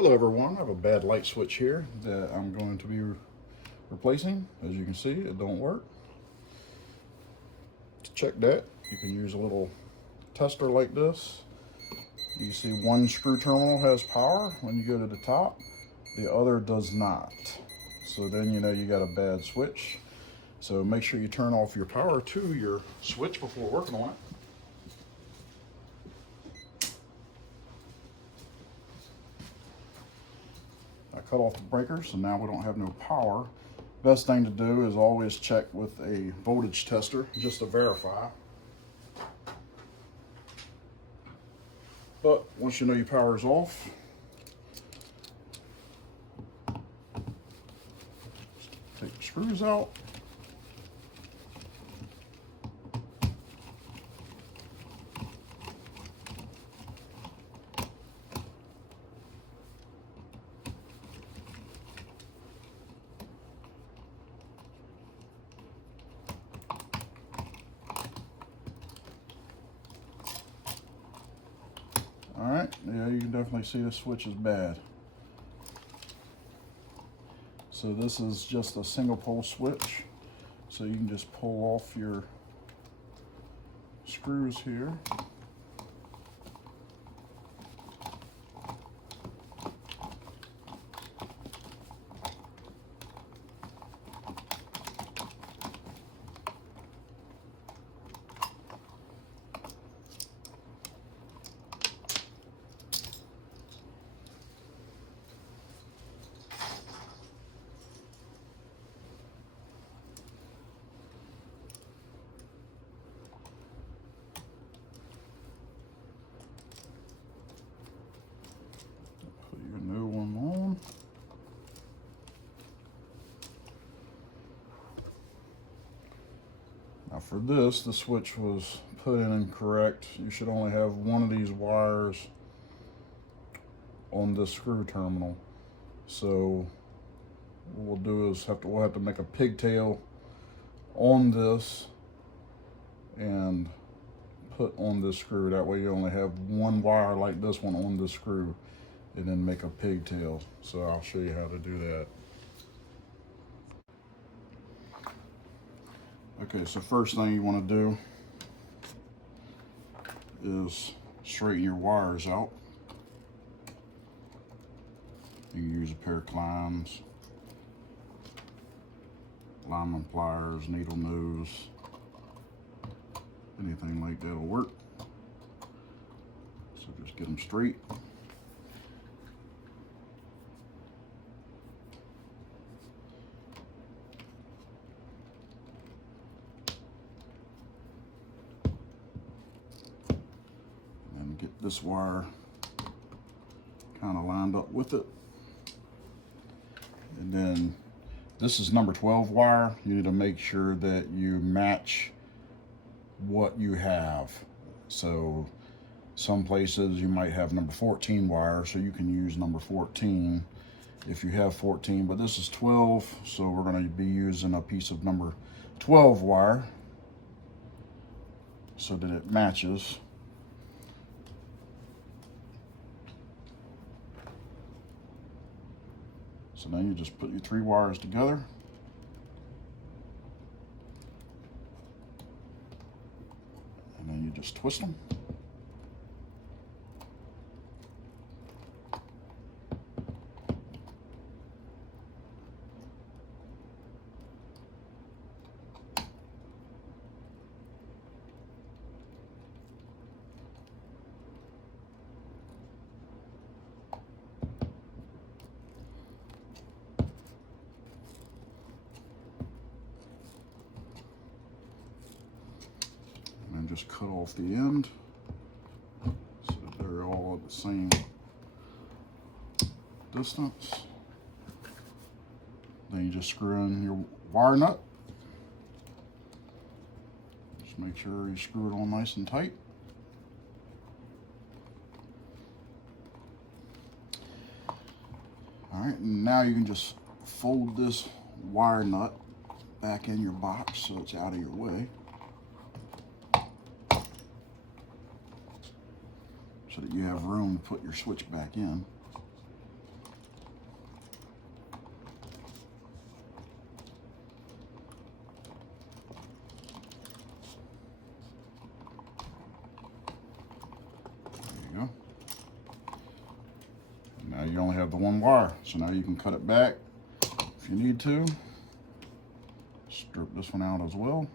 Hello everyone, I have a bad light switch here that I'm going to be replacing. As you can see, it don't work. To check that, you can use a little tester like this. You see one screw terminal has power when you go to the top, the other does not. So then you know you got a bad switch. So make sure you turn off your power to your switch before working on it. I cut off the breaker, so now we don't have no power. Best thing to do is always check with a voltage tester just to verify. But once you know your power is off, take the screws out. All right, yeah, you can definitely see the switch is bad. So this is just a single pole switch. So you can just pull off your screws here. Put your new one on. Now for this, the switch was put in incorrect. You should only have one of these wires on this screw terminal. So what we'll do is we'll have to make a pigtail on this and put on this screw. That way you only have one wire like this one on the screw, and then make a pigtail. So I'll show you how to do that. Okay, so first thing you want to do is straighten your wires out. You can use a pair of climbs, lineman pliers, needle nose, anything like that will work. So just get them straight. And get this wire kind of lined up with it. And then this is number 12 wire. You need to make sure that you match what you have. So some places you might have number 14 wire, so you can use number 14 if you have 14, but this is 12, so we're going to be using a piece of number 12 wire so that it matches. So now you just put your 3 wires together. And then you just twist them. And just cut off the end so that they're all at the same distance. Then you just screw in your wire nut. Just make sure you screw it on nice and tight. All right, and now you can just fold this wire nut back in your box so it's out of your way. So that you have room to put your switch back in. Now you only have the one wire, so now you can cut it back if you need to. Strip this one out as well.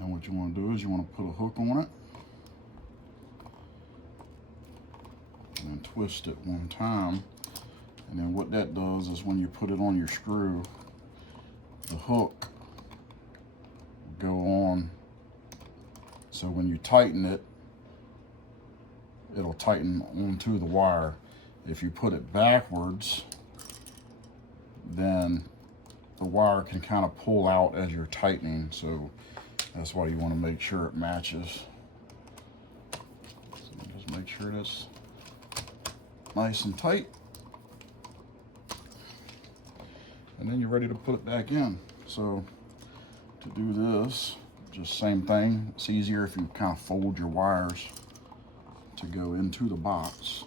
Now what you want to do is you want to put a hook on it and then twist it one time. And then what that does is when you put it on your screw, the hook will go on. So when you tighten it, it'll tighten onto the wire. If you put it backwards, then the wire can kind of pull out as you're tightening. So that's why you want to make sure it matches. So just make sure that's nice and tight. And then you're ready to put it back in. So to do this, just same thing. It's easier if you kind of fold your wires to go into the box.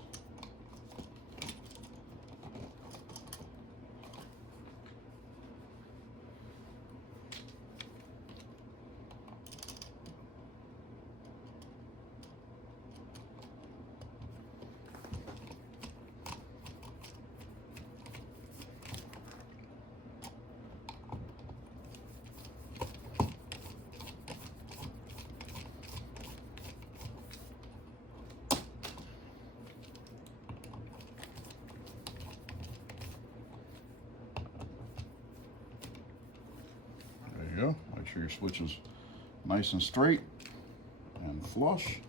Go. Make sure your switch is nice and straight and flush.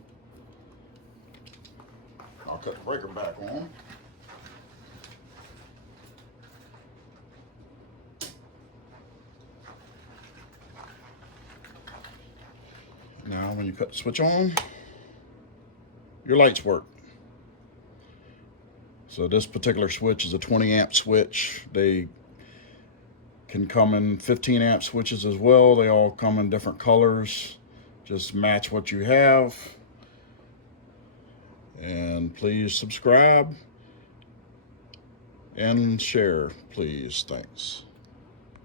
I'll cut the breaker back on. Now when you cut the switch on, your lights work. So this particular switch is a 20 amp switch. They can come in 15 amp switches as well. They all come in different colors. Just match what you have. And please subscribe and share, please. Thanks.